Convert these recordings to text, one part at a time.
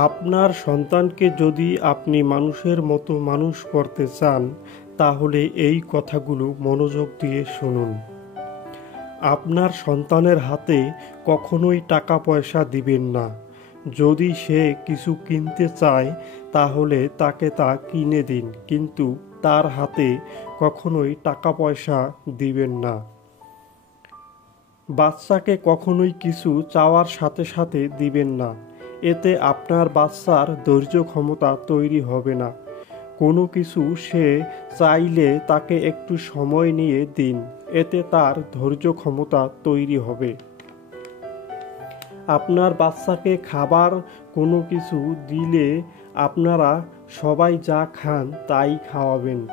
আপনার সন্তানকে যদি আপনি মানুষের মতো মানুষ করতে চান, তাহলে এই কথাগুলো মনোযোগ দিয়ে শুনুন। আপনার সন্তানের হাতে কখনোই টাকা পয়সা দিবেন না। যদি সে কিছু কিনতে চায়, তাহলে তাকে তা কিনে দিন, কিন্তু তার হাতে কখনোই টাকা পয়সা দিবেন না। বাচ্চাকে কখনোই কিছু চাওয়ার সাথে সাথে দিবেন না। এতে আপনার বাচ্চার ধৈর্য ক্ষমতা তৈরি হবে না। কোনো কিছু সে চাইলে তাকে একটু সময় নিয়ে দিন, এতে তার ধৈর্য ক্ষমতা তৈরি হবে। আপনার বাচ্চাকে খাবার কোনো কিছু দিলে আপনারা সবাই যা খান তাই খাওয়াবেন।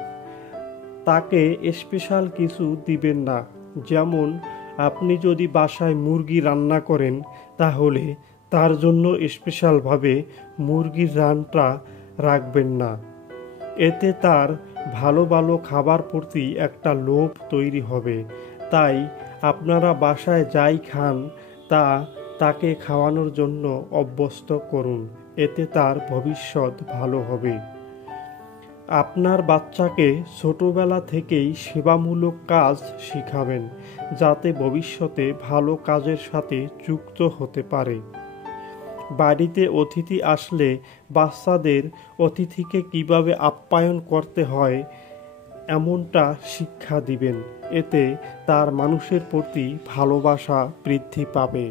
তাকে স্পেশাল কিছু দিবেন না। যেমন আপনি যদি বাসায় মুরগি রান্না করেন, তাহলে তার জন্য স্পেশালভাবে মুরগির রানটা রাখবেন না। এতে তার ভালো ভালো খাবার প্রতি একটা লোভ তৈরি হবে। তাই আপনারা বাসায় যাই খান তা তাকে খাওয়ানোর জন্য অভ্যস্ত করুন, এতে তার ভবিষ্যৎ ভালো হবে। আপনার বাচ্চাকে ছোটবেলা থেকেই সেবামূলক কাজ শিখাবেন, যাতে ভবিষ্যতে ভালো কাজের সাথে যুক্ত হতে পারে। বাড়িতে অতিথি আসলে বাচ্চাদের অতিথিকে কিভাবে আপ্যায়ন করতে হয় এমনটা শিক্ষা দিবেন। এতে তার মানুষের প্রতি ভালোবাসা বৃদ্ধি পাবে।